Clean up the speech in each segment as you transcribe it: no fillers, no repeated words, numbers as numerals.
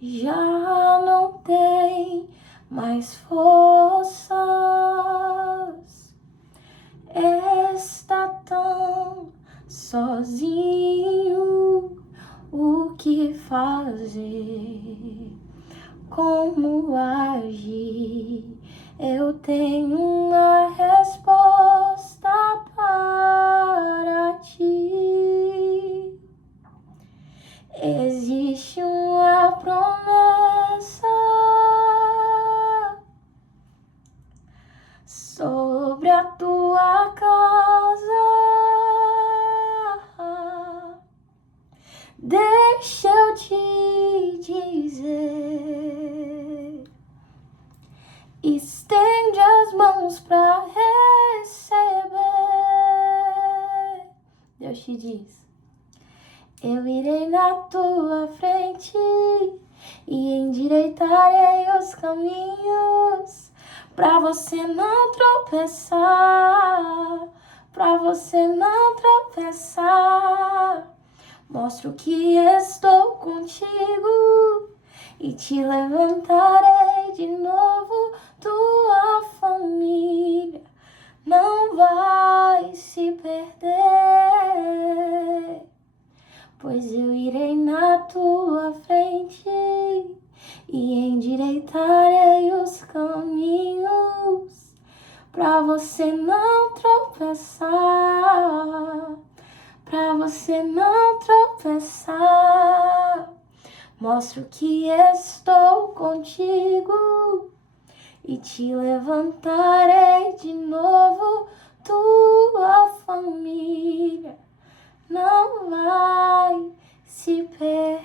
já não tem mais forças. Está tão sozinho, o que fazer? Como agir? Eu tenho uma resposta para ti. Existe uma promessa sobre a tua casa. Deixa eu te dizer, estende as mãos para receber. Deus te diz: eu irei na tua frente e endireitarei os caminhos para você não tropeçar, para você não tropeçar. Mostro que estou contigo e te levantarei de novo. Tua família não vai se perder, pois eu irei na tua frente e endireitarei os caminhos pra você não tropeçar, pra você não tropeçar. Mostro que estou contigo e te levantarei de novo. Tua família não vai se perder.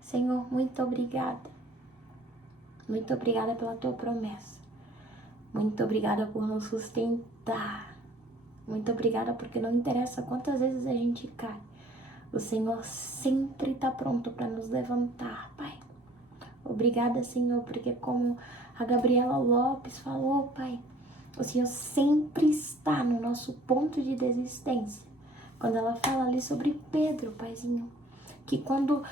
Senhor, muito obrigada. Muito obrigada pela tua promessa. Muito obrigada por nos sustentar. Muito obrigada porque não interessa quantas vezes a gente cai, o Senhor sempre está pronto para nos levantar, Pai. Obrigada, Senhor, porque como a Gabriela Lopes falou, Pai, o Senhor sempre está no nosso ponto de desistência. Quando ela fala ali sobre Pedro, Paizinho, que quando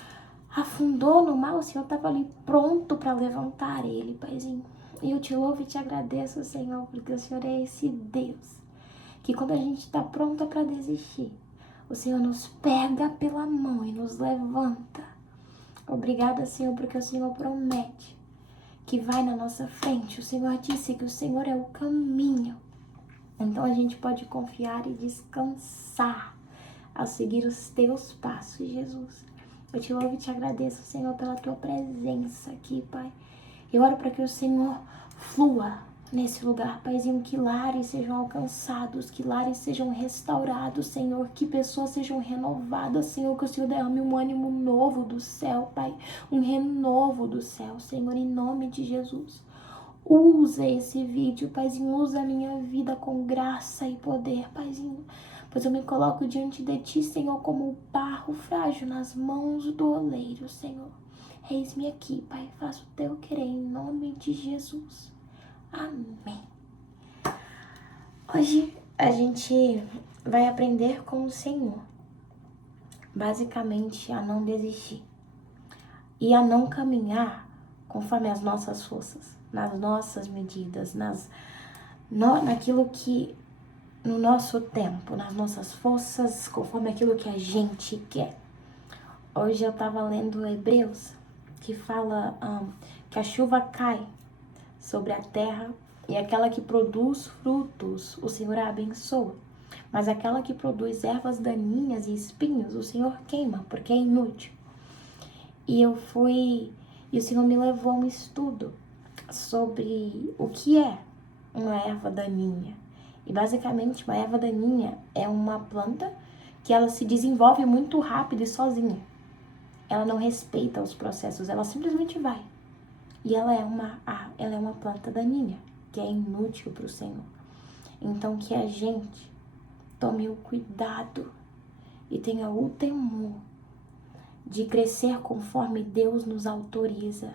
afundou no mar, o Senhor estava ali pronto para levantar ele, Paizinho. E eu te louvo e te agradeço, Senhor, porque o Senhor é esse Deus que quando a gente está pronta para desistir, o Senhor nos pega pela mão e nos levanta. Obrigada, Senhor, porque o Senhor promete que vai na nossa frente. O Senhor disse que o Senhor é o caminho. Então a gente pode confiar e descansar ao seguir os teus passos, Jesus. Eu te louvo e te agradeço, Senhor, pela tua presença aqui, Pai. Eu oro para que o Senhor flua nesse lugar, Paizinho, que lares sejam alcançados, que lares sejam restaurados, Senhor, que pessoas sejam renovadas, Senhor, que o Senhor derrame um ânimo novo do céu, Pai, um renovo do céu, Senhor, em nome de Jesus. Usa esse vídeo, Paizinho, usa a minha vida com graça e poder, Paizinho, pois eu me coloco diante de Ti, Senhor, como barro frágil nas mãos do oleiro, Senhor. Eis-me aqui, Pai, faço o Teu querer em nome de Jesus. Amém. Hoje a gente vai aprender com o Senhor, basicamente, a não desistir e a não caminhar conforme as nossas forças, nas nossas medidas, naquilo que, no nosso tempo, nas nossas forças, conforme aquilo que a gente quer. Hoje eu estava lendo Hebreus, que fala que a chuva cai sobre a terra e aquela que produz frutos, o Senhor a abençoa. Mas aquela que produz ervas daninhas e espinhos, o Senhor queima, porque é inútil. E o Senhor me levou a um estudo sobre o que é uma erva daninha. E basicamente uma erva daninha é uma planta que ela se desenvolve muito rápido e sozinha. Ela não respeita os processos, ela simplesmente vai. E ela é uma planta daninha, que é inútil para o Senhor. Então que a gente tome o cuidado e tenha o temor de crescer conforme Deus nos autoriza.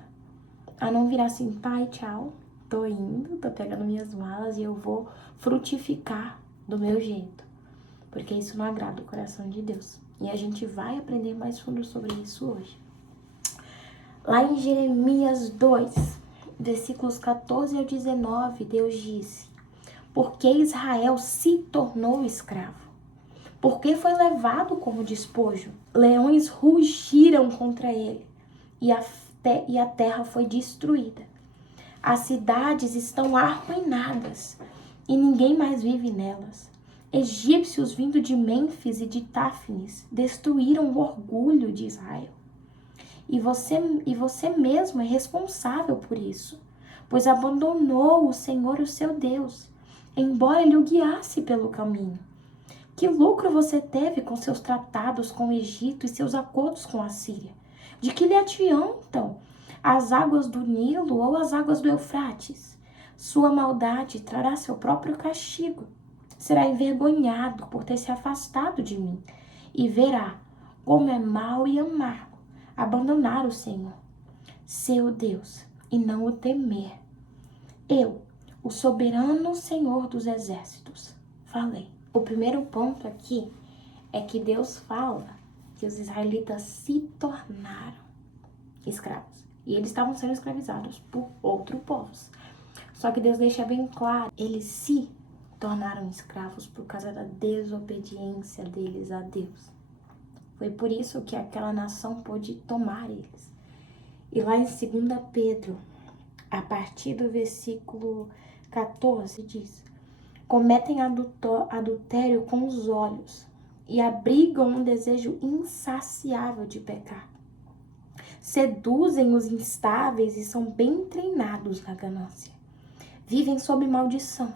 A não virar assim, pai, tchau, tô indo, tô pegando minhas malas e eu vou frutificar do meu jeito. porque isso não agrada o coração de Deus. E a gente vai aprender mais fundo sobre isso hoje. Lá em Jeremias 2, versículos 14 ao 19, Deus disse: porque Israel se tornou escravo, porque foi levado como despojo, leões rugiram contra ele, e a terra foi destruída. As cidades estão arruinadas, e ninguém mais vive nelas. Egípcios vindo de Mênfis e de Táfnis destruíram o orgulho de Israel. E você mesmo é responsável por isso, pois abandonou o Senhor, o seu Deus, embora ele o guiasse pelo caminho. Que lucro você teve com seus tratados com o Egito e seus acordos com a Síria? De que lhe adiantam as águas do Nilo ou as águas do Eufrates? Sua maldade trará seu próprio castigo. Será envergonhado por ter se afastado de mim, e verá como é mau e amargo abandonar o Senhor, seu Deus, e não o temer. Eu, o soberano Senhor dos exércitos, falei. O primeiro ponto aqui é que Deus fala que os israelitas se tornaram escravos. E eles estavam sendo escravizados por outros povos. Só que Deus deixa bem claro, eles se tornaram escravos por causa da desobediência deles a Deus. Foi por isso que aquela nação pôde tomar eles. E lá em 2 Pedro, a partir do versículo 14, diz: cometem adultério com os olhos e abrigam um desejo insaciável de pecar. Seduzem os instáveis e são bem treinados na ganância. Vivem sob maldição,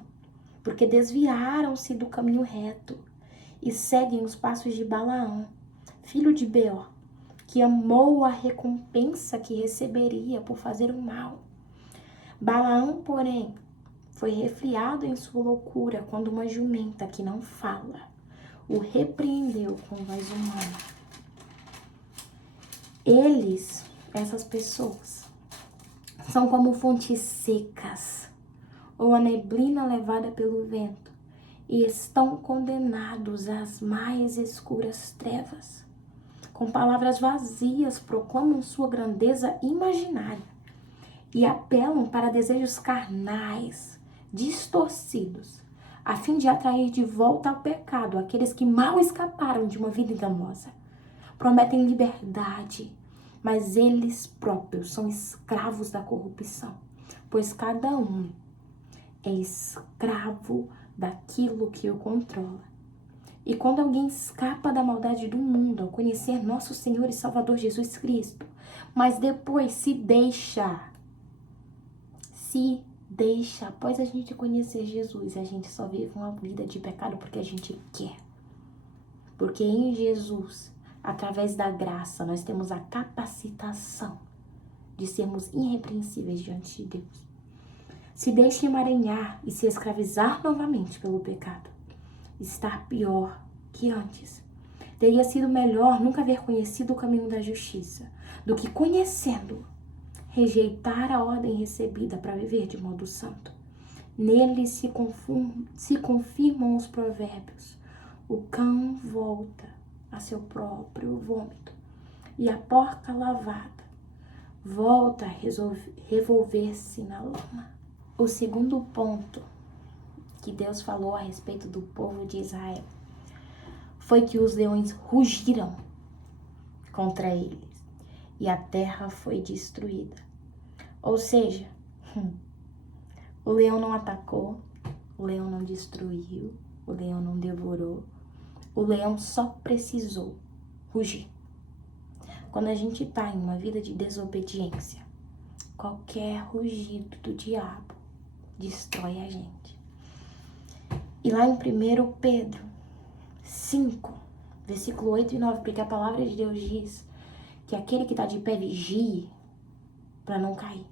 porque desviaram-se do caminho reto e seguem os passos de Balaão, filho de Beor, que amou a recompensa que receberia por fazer o mal. Balaão, porém, foi refriado em sua loucura quando uma jumenta que não fala o repreendeu com voz humana. Eles, essas pessoas, são como fontes secas ou a neblina levada pelo vento e estão condenados às mais escuras trevas. Com palavras vazias proclamam sua grandeza imaginária e apelam para desejos carnais, distorcidos, a fim de atrair de volta ao pecado aqueles que mal escaparam de uma vida enganosa. Prometem liberdade, mas eles próprios são escravos da corrupção, pois cada um é escravo daquilo que o controla. E quando alguém escapa da maldade do mundo ao conhecer nosso Senhor e Salvador Jesus Cristo, mas depois se deixa, após a gente conhecer Jesus, a gente só vive uma vida de pecado porque a gente quer. Porque em Jesus, através da graça, nós temos a capacitação de sermos irrepreensíveis diante de Deus. Se deixa emaranhar e se escravizar novamente pelo pecado, estar pior que antes. Teria sido melhor nunca haver conhecido o caminho da justiça, do que conhecendo, rejeitar a ordem recebida para viver de modo santo. Nele se confirmam os provérbios. O cão volta a seu próprio vômito, e a porca lavada volta a revolver-se na lama. O segundo ponto que Deus falou a respeito do povo de Israel foi que os leões rugiram contra eles e a terra foi destruída. Ou seja, o leão não atacou, o leão não destruiu, o leão não devorou, o leão só precisou rugir. Quando a gente está em uma vida de desobediência, qualquer rugido do diabo destrói a gente. E lá em 1 Pedro 5, versículo 8 e 9, porque a palavra de Deus diz que aquele que está de pé vigie para não cair.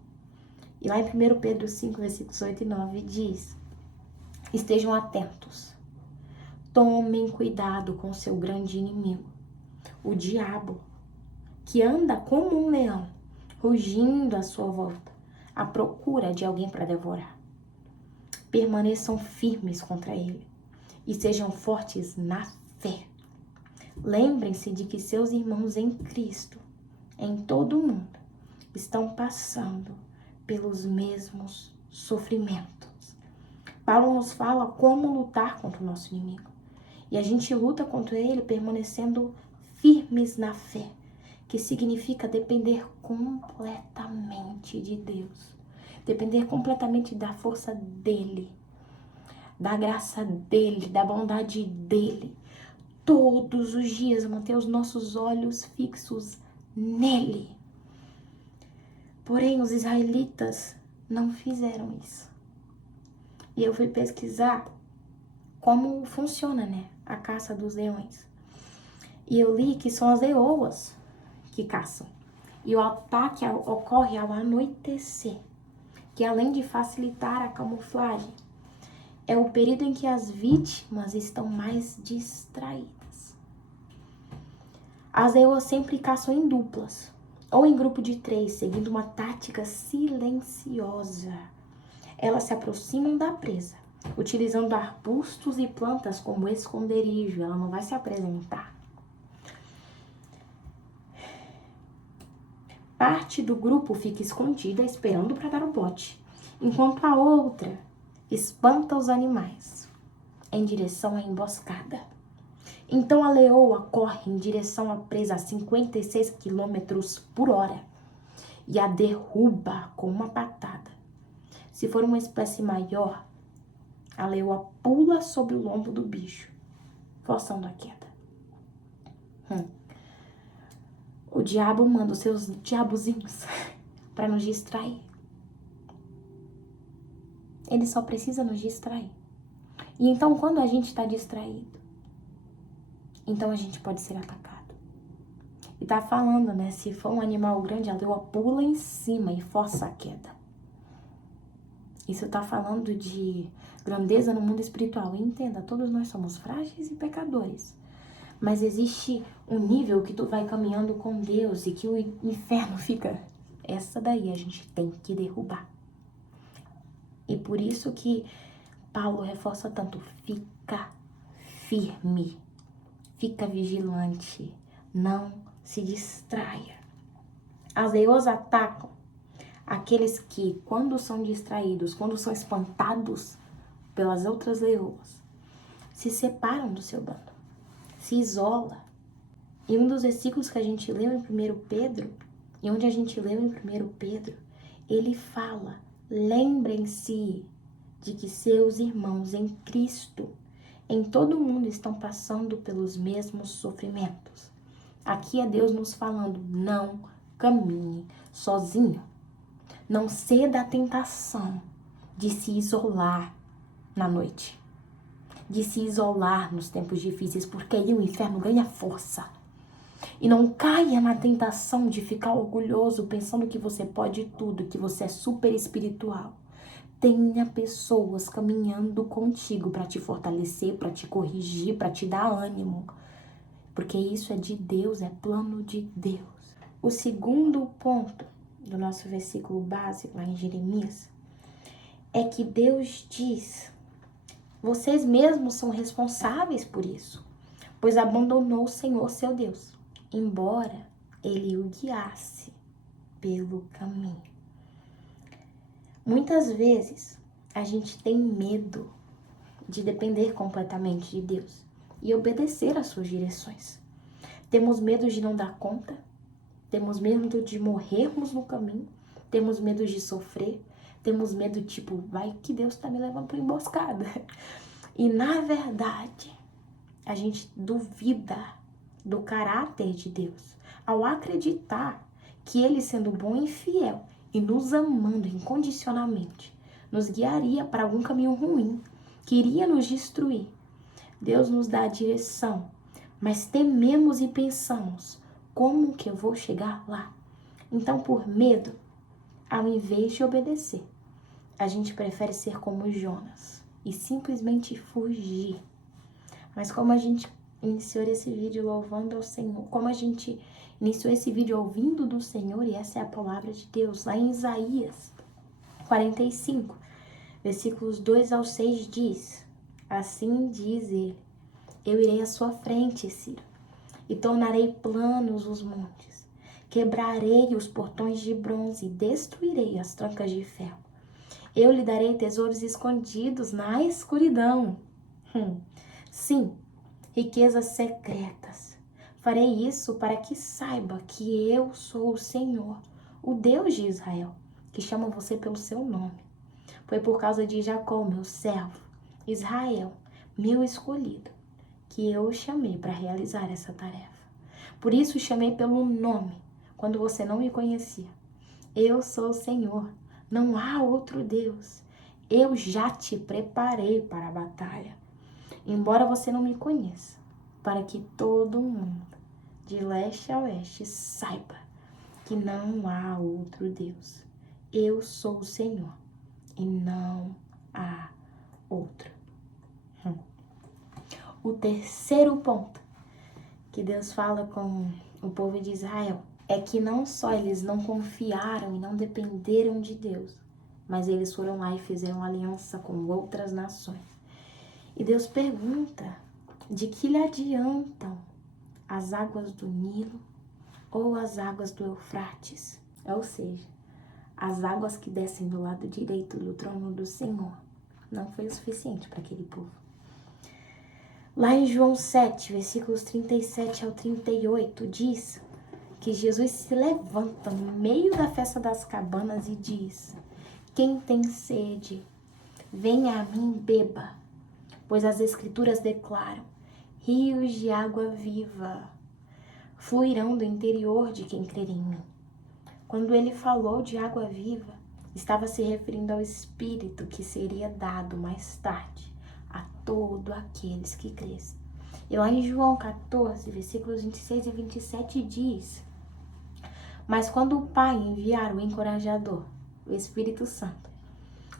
E lá em 1 Pedro 5, versículos 8 e 9 diz: estejam atentos, tomem cuidado com seu grande inimigo, o diabo, que anda como um leão, rugindo à sua volta, à procura de alguém para devorar. Permaneçam firmes contra ele e sejam fortes na fé. Lembrem-se de que seus irmãos em Cristo, em todo o mundo, estão passando pelos mesmos sofrimentos. Paulo nos fala como lutar contra o nosso inimigo. E a gente luta contra ele permanecendo firmes na fé, que significa depender completamente de Deus. Depender completamente da força dele, da graça dele, da bondade dele. Todos os dias manter os nossos olhos fixos nele. Porém, os israelitas não fizeram isso. E eu fui pesquisar como funciona, né, a caça dos leões. E eu li que são as leoas que caçam. E o ataque ocorre ao anoitecer, que além de facilitar a camuflagem, é o período em que as vítimas estão mais distraídas. As leoas sempre caçam em duplas, ou em grupo de 3, seguindo uma tática silenciosa. Elas se aproximam da presa, utilizando arbustos e plantas como esconderijo. Ela não vai se apresentar. Parte do grupo fica escondida esperando para dar o bote, enquanto a outra espanta os animais em direção à emboscada. Então a leoa corre em direção à presa a 56 km por hora e a derruba com uma patada. Se for uma espécie maior, a leoa pula sobre o lombo do bicho, forçando a queda. O diabo manda os seus diabozinhos para nos distrair. Ele só precisa nos distrair. E então, quando a gente está distraído, então a gente pode ser atacado. E tá falando, né? Se for um animal grande, a leoa pula em cima e força a queda. Isso tá falando de grandeza no mundo espiritual. E entenda, todos nós somos frágeis e pecadores. Mas existe um nível que tu vai caminhando com Deus e que o inferno fica... Essa daí a gente tem que derrubar. E por isso que Paulo reforça tanto, fica firme, fica vigilante, não se distraia. As leoas atacam aqueles que, quando são distraídos, quando são espantados pelas outras leoas, se separam do seu bando, se isola. E um dos versículos que a gente leu em 1 Pedro, e onde a gente leu em 1 Pedro, ele fala, lembrem-se de que seus irmãos em Cristo, em todo o mundo, estão passando pelos mesmos sofrimentos. Aqui é Deus nos falando, não caminhe sozinho. Não ceda à tentação de se isolar na noite, de se isolar nos tempos difíceis, porque aí o inferno ganha força. E não caia na tentação de ficar orgulhoso, pensando que você pode tudo, que você é super espiritual. Tenha pessoas caminhando contigo para te fortalecer, para te corrigir, para te dar ânimo. Porque isso é de Deus, é plano de Deus. O segundo ponto do nosso versículo básico lá em Jeremias é que Deus diz, vocês mesmos são responsáveis por isso, pois abandonou o Senhor seu Deus, embora ele o guiasse pelo caminho. Muitas vezes a gente tem medo de depender completamente de Deus e obedecer às suas direções. Temos medo de não dar conta, temos medo de morrermos no caminho, temos medo de sofrer, temos medo tipo, vai que Deus está me levando para emboscada. E na verdade, a gente duvida do caráter de Deus ao acreditar que Ele, sendo bom e fiel e nos amando incondicionalmente, nos guiaria para algum caminho ruim, que iria nos destruir. Deus nos dá a direção, mas tememos e pensamos, como que eu vou chegar lá? Então, por medo, ao invés de obedecer, a gente prefere ser como Jonas e simplesmente fugir. Mas como a gente iniciou esse vídeo louvando ao Senhor, como a gente iniciou esse vídeo ouvindo do Senhor, e essa é a palavra de Deus, lá em Isaías 45, versículos 2 ao 6 diz, Assim diz ele: eu irei à sua frente, Ciro, e tornarei planos os montes. Quebrarei os portões de bronze e destruirei as trancas de ferro. Eu lhe darei tesouros escondidos na escuridão. Sim, riquezas secretas. Farei isso para que saiba que eu sou o Senhor, o Deus de Israel, que chama você pelo seu nome. Foi por causa de Jacó, meu servo, Israel, meu escolhido, que eu o chamei para realizar essa tarefa. Por isso o chamei pelo nome, quando você não me conhecia. Eu sou o Senhor, não há outro Deus. Eu já te preparei para a batalha, embora você não me conheça, para que todo mundo, de leste a oeste, saiba que não há outro Deus. Eu sou o Senhor e não há outro. O terceiro ponto que Deus fala com o povo de Israel é que não só eles não confiaram e não dependeram de Deus, mas eles foram lá e fizeram aliança com outras nações. E Deus pergunta: de que lhe adiantam as águas do Nilo ou as águas do Eufrates? Ou seja, as águas que descem do lado direito do trono do Senhor. Não foi o suficiente para aquele povo. Lá em João 7, versículos 37 ao 38, diz que Jesus se levanta no meio da festa das cabanas e diz: quem tem sede, venha a mim e beba, pois as escrituras declaram: rios de água viva fluirão do interior de quem crer em mim. Quando ele falou de água viva, estava se referindo ao Espírito que seria dado mais tarde a todos aqueles que crescem. E lá em João 14, versículos 26 e 27 diz: mas quando o Pai enviar o encorajador, o Espírito Santo,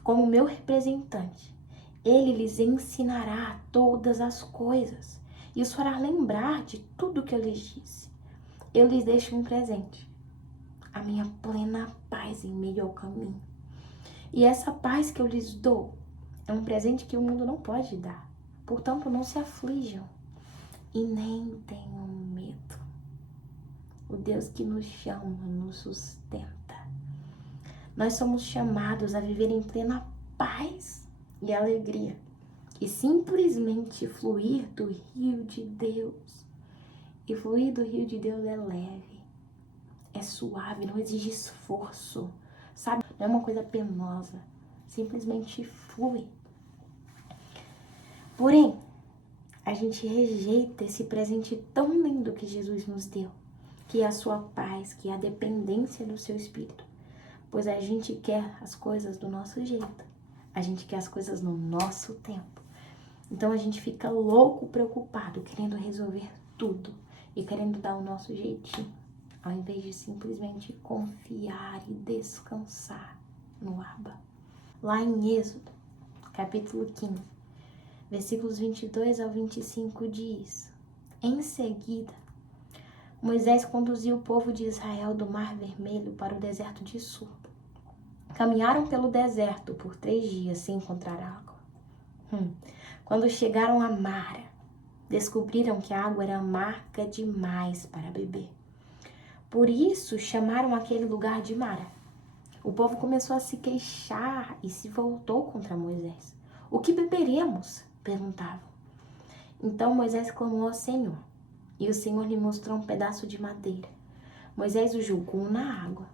como meu representante, ele lhes ensinará todas as coisas e os fará lembrar de tudo que eu lhes disse. Eu lhes deixo um presente, a minha plena paz em meio ao caminho. E essa paz que eu lhes dou é um presente que o mundo não pode dar. Portanto, não se aflijam e nem tenham medo. O Deus que nos chama, nos sustenta. Nós somos chamados a viver em plena paz e alegria e simplesmente fluir do rio de Deus. E fluir do rio de Deus é leve, é suave, não exige esforço, sabe? Não é uma coisa penosa, simplesmente flui. Porém, a gente rejeita esse presente tão lindo que Jesus nos deu, que é a sua paz, que é a dependência do seu Espírito. Pois a gente quer as coisas do nosso jeito, a gente quer as coisas no nosso tempo. Então a gente fica louco, preocupado, querendo resolver tudo e querendo dar o nosso jeitinho, ao invés de simplesmente confiar e descansar no Abba. Lá em Êxodo, capítulo 15, versículos 22 ao 25 diz: em seguida, Moisés conduziu o povo de Israel do Mar Vermelho para o deserto de Sur. Caminharam pelo deserto por 3 dias sem encontrar água. Quando chegaram a Mara, descobriram que a água era amarga demais para beber. Por isso chamaram aquele lugar de Mara. O povo começou a se queixar e se voltou contra Moisés. O que beberemos? Perguntavam. Então Moisés clamou ao Senhor, e o Senhor lhe mostrou um pedaço de madeira. Moisés o jogou na água,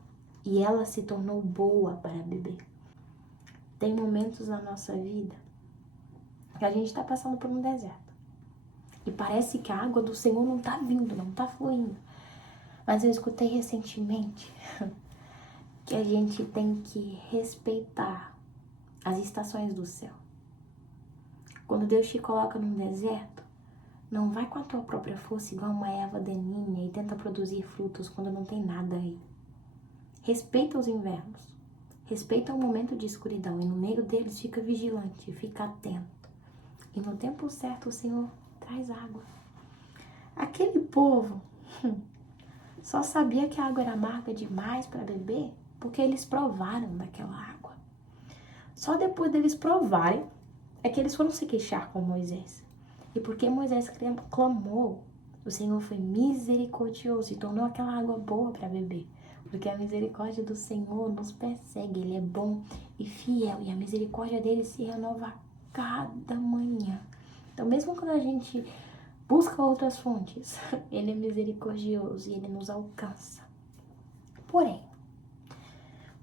e ela se tornou boa para beber. Tem momentos na nossa vida que a gente está passando por um deserto. E parece que a água do Senhor não está vindo, não está fluindo. Mas eu escutei recentemente que a gente tem que respeitar as estações do céu. Quando Deus te coloca num deserto, não vai com a tua própria força igual uma erva daninha e tenta produzir frutos quando não tem nada aí. Respeita os invernos. Respeita o momento de escuridão e no meio deles fica vigilante, fica atento. E no tempo certo o Senhor traz água. Aquele povo só sabia que a água era amarga demais para beber porque eles provaram daquela água. Só depois deles provarem é que eles foram se queixar com Moisés. E porque Moisés clamou, o Senhor foi misericordioso e tornou aquela água boa para beber. Porque a misericórdia do Senhor nos persegue, Ele é bom e fiel. E a misericórdia dele se renova a cada manhã. Então, mesmo quando a gente busca outras fontes, Ele é misericordioso e Ele nos alcança. Porém,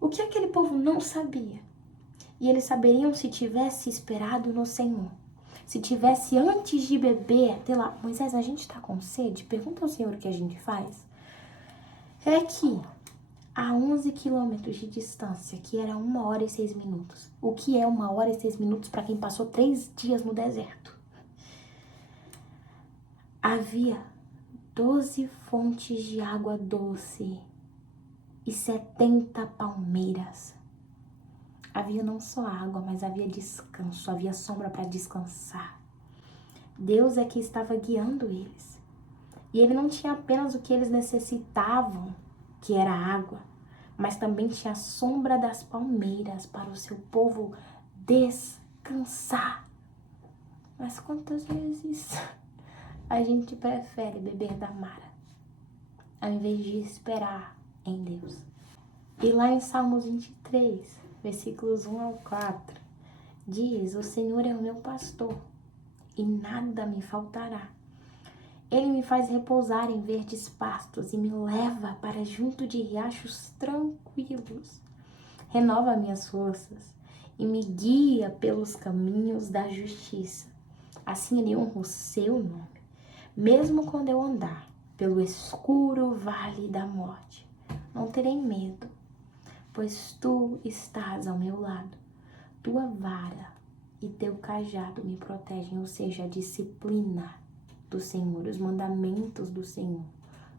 o que aquele povo não sabia? E eles saberiam se tivesse esperado no Senhor. Se tivesse antes de beber, até lá, Moisés, a gente tá com sede? Pergunta ao Senhor o que a gente faz. É que a 11 quilômetros de distância, que era 1 hora e 6 minutos. O que é 1 hora e 6 minutos para quem passou 3 dias no deserto? Havia 12 fontes de água doce e 70 palmeiras. Havia não só água, mas havia descanso, havia sombra para descansar. Deus é que estava guiando eles. E ele não tinha apenas o que eles necessitavam, que era água, mas também tinha a sombra das palmeiras para o seu povo descansar. Mas quantas vezes a gente prefere beber da mara, ao invés de esperar em Deus? E lá em Salmos 23, versículos 1 ao 4, diz: o Senhor é o meu pastor e nada me faltará. Ele me faz repousar em verdes pastos e me leva para junto de riachos tranquilos. Renova minhas forças e me guia pelos caminhos da justiça. Assim ele honra o seu nome, mesmo quando eu andar pelo escuro vale da morte. Não terei medo, pois tu estás ao meu lado. Tua vara e teu cajado me protegem, ou seja, a disciplina do Senhor, os mandamentos do Senhor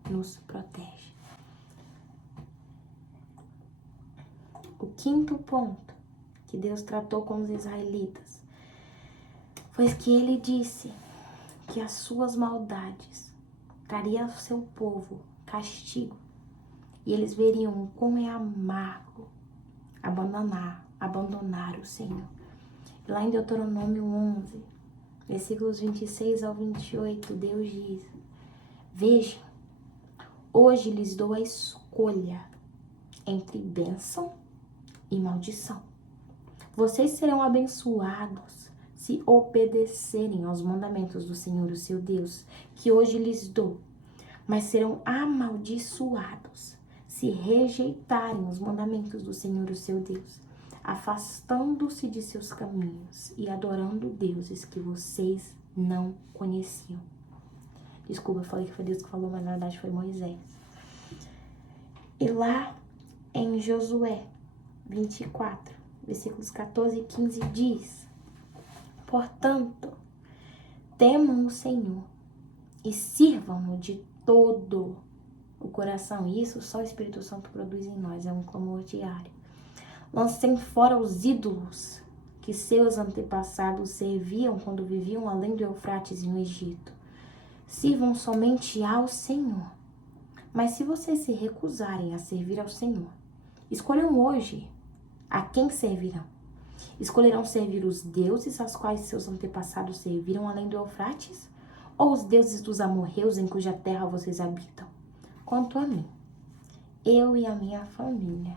nos protegem. O quinto ponto que Deus tratou com os israelitas foi que ele disse que as suas maldades trariam ao seu povo castigo e eles veriam como é amargo abandonar o Senhor. E lá em Deuteronômio 11, versículos 26 ao 28, Deus diz: vejam, hoje lhes dou a escolha entre bênção e maldição. Vocês serão abençoados se obedecerem aos mandamentos do Senhor, o seu Deus, que hoje lhes dou, mas serão amaldiçoados se rejeitarem os mandamentos do Senhor, o seu Deus, afastando-se de seus caminhos e adorando deuses que vocês não conheciam. Desculpa, eu falei que foi Deus que falou, mas na verdade foi Moisés. E lá em Josué 24, versículos 14 e 15 diz: portanto, temam o Senhor e sirvam-no de todo o coração. Isso só o Espírito Santo produz em nós, é um clamor diário. Lancem fora os ídolos que seus antepassados serviam quando viviam além do Eufrates e no Egito. Sirvam somente ao Senhor. Mas se vocês se recusarem a servir ao Senhor, escolham hoje a quem servirão. Escolherão servir os deuses aos quais seus antepassados serviram além do Eufrates? Ou os deuses dos amorreus em cuja terra vocês habitam? Quanto a mim, eu e a minha família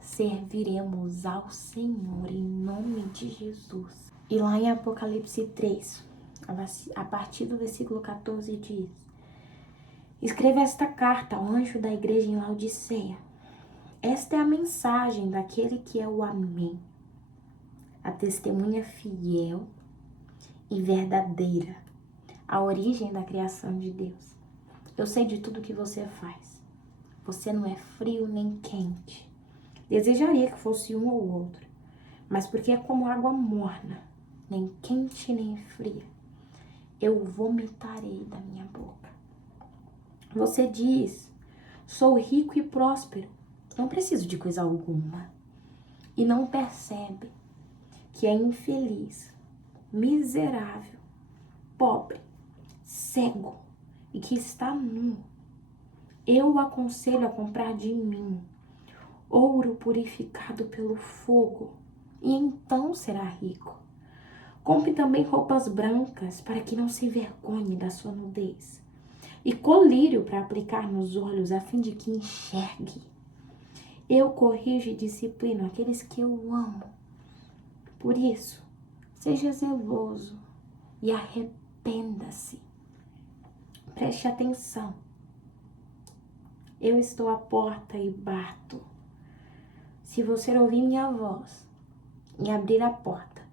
serviremos ao Senhor em nome de Jesus. E lá em Apocalipse 3, a partir do versículo 14 diz: escreva esta carta ao anjo da igreja em Laodiceia. Esta é a mensagem daquele que é o Amém, a testemunha fiel e verdadeira, a origem da criação de Deus. Eu sei de tudo que você faz. Você não é frio nem quente. Desejaria que fosse um ou outro, mas porque é como água morna, nem quente nem fria, eu vomitarei da minha boca. Você diz: sou rico e próspero, não preciso de coisa alguma, e não percebe que é infeliz, miserável, pobre, cego e que está nu. Eu o aconselho a comprar de mim ouro purificado pelo fogo, e então será rico. Compre também roupas brancas, para que não se envergonhe da sua nudez. E colírio para aplicar nos olhos, a fim de que enxergue. Eu corrijo e disciplino aqueles que eu amo. Por isso, seja zeloso e arrependa-se. Preste atenção. Eu estou à porta e bato. Se você ouvir minha voz e abrir a porta,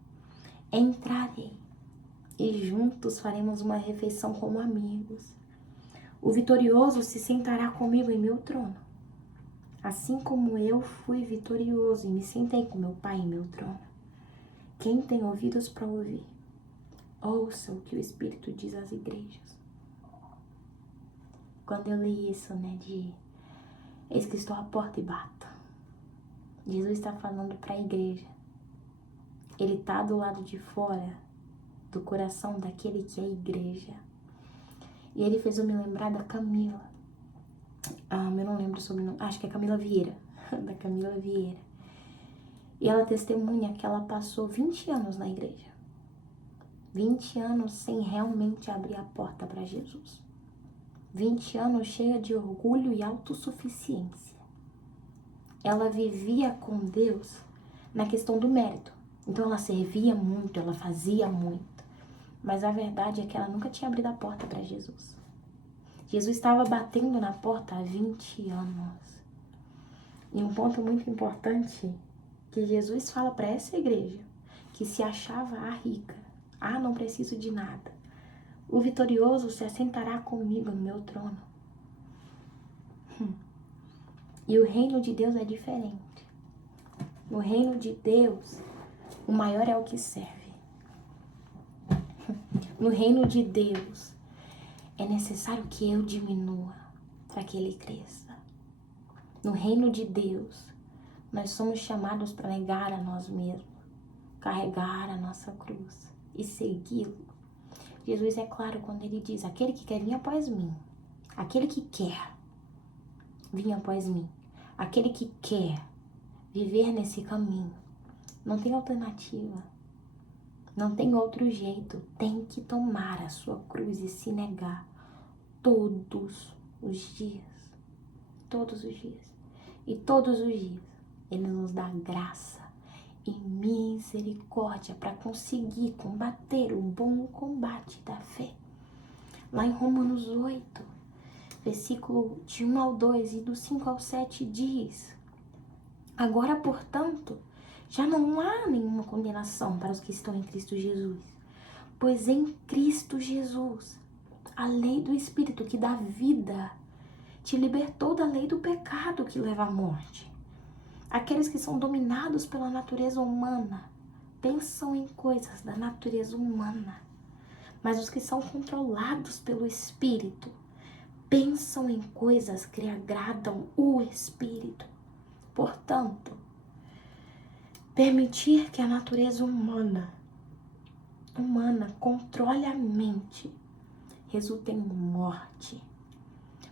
entrarei e juntos faremos uma refeição como amigos. O vitorioso se sentará comigo em meu trono, assim como eu fui vitorioso e me sentei com meu Pai em meu trono. Quem tem ouvidos para ouvir, ouça o que o Espírito diz às igrejas. Quando eu li isso, eis que estou à porta e bato. Jesus está falando para a igreja. Ele está do lado de fora do coração daquele que é a igreja. E ele fez eu me lembrar da Camila. Eu não lembro o sobrenome. Acho que é Camila Vieira. Da Camila Vieira. E ela testemunha que ela passou 20 anos na igreja. 20 anos sem realmente abrir a porta para Jesus. 20 anos cheia de orgulho e autossuficiência. Ela vivia com Deus na questão do mérito. Então ela servia muito, ela fazia muito. Mas a verdade é que ela nunca tinha abrido a porta para Jesus. Jesus estava batendo na porta há 20 anos. E um ponto muito importante que Jesus fala para essa igreja, que se achava a rica. Não preciso de nada. O vitorioso se assentará comigo no meu trono. E o reino de Deus é diferente. No reino de Deus, o maior é o que serve. No reino de Deus, é necessário que eu diminua para que ele cresça. No reino de Deus, nós somos chamados para negar a nós mesmos, carregar a nossa cruz e segui-lo. Jesus é claro quando ele diz, aquele que quer vir após mim, aquele que quer vir após mim, aquele que quer viver nesse caminho, não tem alternativa. Não tem outro jeito, tem que tomar a sua cruz e se negar todos os dias. Todos os dias. E todos os dias ele nos dá graça e misericórdia para conseguir combater o bom combate da fé. Lá em Romanos 8, versículo de 1 ao 2 e do 5 ao 7 diz: agora, portanto, já não há nenhuma condenação para os que estão em Cristo Jesus. Pois em Cristo Jesus, a lei do Espírito que dá vida, te libertou da lei do pecado que leva à morte. Aqueles que são dominados pela natureza humana, pensam em coisas da natureza humana. Mas os que são controlados pelo Espírito, pensam em coisas que agradam o Espírito. Portanto, permitir que a natureza humana controle a mente resulta em morte.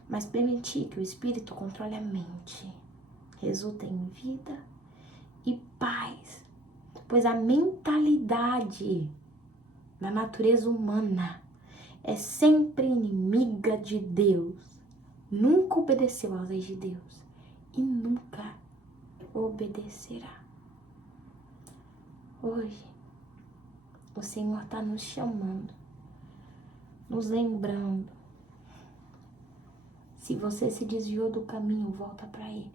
Mas permitir que o Espírito controle a mente resulta em vida e paz. Pois a mentalidade da natureza humana é sempre inimiga de Deus. Nunca obedeceu às leis de Deus e nunca obedecerá. Hoje, o Senhor está nos chamando, nos lembrando. Se você se desviou do caminho, volta para Ele.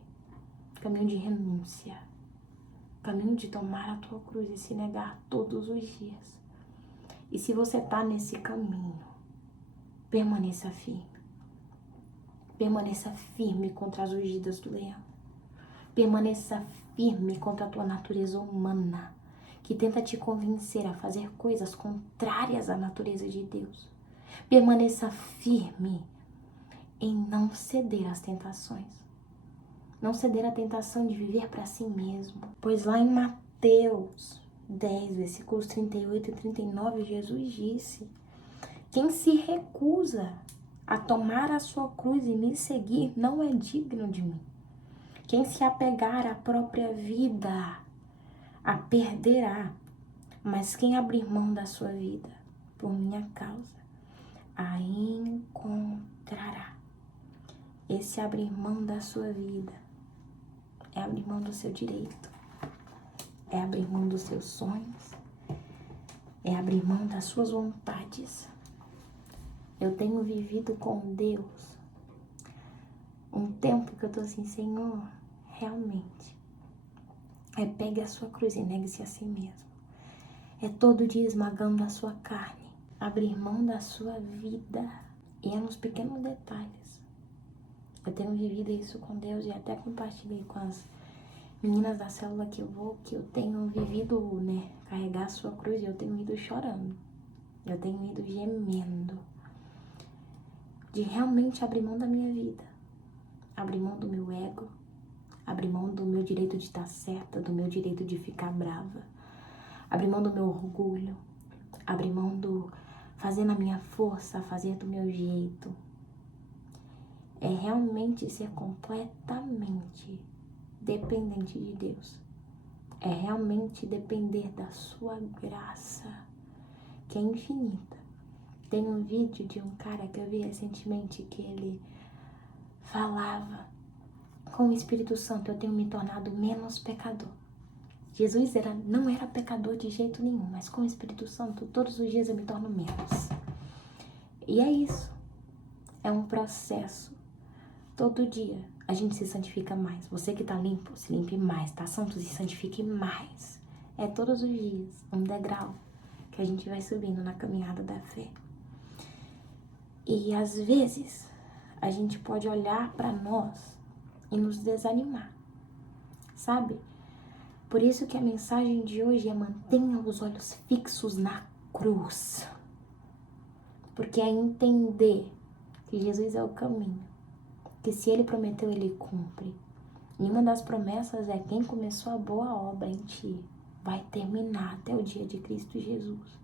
Caminho de renúncia. Caminho de tomar a tua cruz e se negar todos os dias. E se você está nesse caminho, permaneça firme. Permaneça firme contra as urgidas do leão. Permaneça firme contra a tua natureza humana, que tenta te convencer a fazer coisas contrárias à natureza de Deus. Permaneça firme em não ceder às tentações. Não ceder à tentação de viver para si mesmo. Pois lá em Mateus 10, versículos 38 e 39, Jesus disse: quem se recusa a tomar a sua cruz e me seguir não é digno de mim. Quem se apegar à própria vida a perderá, Mas quem abrir mão da sua vida por minha causa, a encontrará. Esse abrir mão da sua vida é abrir mão do seu direito, é abrir mão dos seus sonhos, é abrir mão das suas vontades. Eu tenho vivido com Deus um tempo que eu tô assim, Senhor, realmente, pegue a sua cruz e negue-se a si mesmo. É todo dia esmagando a sua carne, abrir mão da sua vida. E é nos pequenos detalhes. Eu tenho vivido isso com Deus e até compartilhei com as meninas da célula que eu tenho vivido, né, carregar a sua cruz, e eu tenho ido chorando. Eu tenho ido gemendo. De realmente abrir mão da minha vida. Abrir mão do meu ego. Abrir mão do meu direito de estar certa, do meu direito de ficar brava. Abrir mão do meu orgulho. Abrir mão do fazer na minha força, fazer do meu jeito. É realmente ser completamente dependente de Deus. É realmente depender da sua graça, que é infinita. Tem um vídeo de um cara que eu vi recentemente que ele falava: com o Espírito Santo eu tenho me tornado menos pecador. Jesus não era pecador de jeito nenhum, mas com o Espírito Santo todos os dias eu me torno menos. E é isso. É um processo. Todo dia a gente se santifica mais. Você que tá limpo, se limpe mais. Tá santo, se santifique mais. É todos os dias um degrau que a gente vai subindo na caminhada da fé. E às vezes a gente pode olhar para nós e nos desanimar, sabe? Por isso que a mensagem de hoje é: mantenha os olhos fixos na cruz. Porque é entender que Jesus é o caminho, que se Ele prometeu, Ele cumpre. E uma das promessas é: quem começou a boa obra em ti vai terminar até o dia de Cristo Jesus.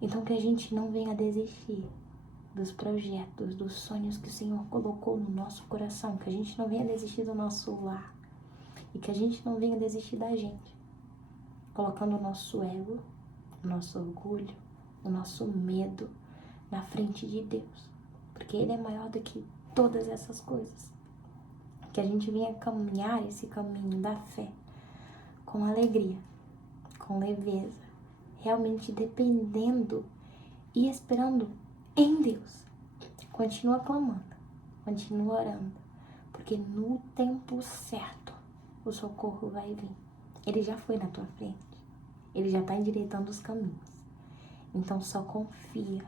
Então que a gente não venha desistir dos projetos, dos sonhos que o Senhor colocou no nosso coração, que a gente não venha desistir do nosso lar e que a gente não venha desistir da gente, colocando o nosso ego, o nosso orgulho, o nosso medo na frente de Deus, porque Ele é maior do que todas essas coisas. Que a gente venha caminhar esse caminho da fé com alegria, com leveza, realmente dependendo e esperando em Deus. Continua clamando, continua orando, porque no tempo certo o socorro vai vir. Ele já foi na tua frente, Ele já está endireitando os caminhos. Então só confia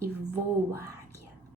e voa,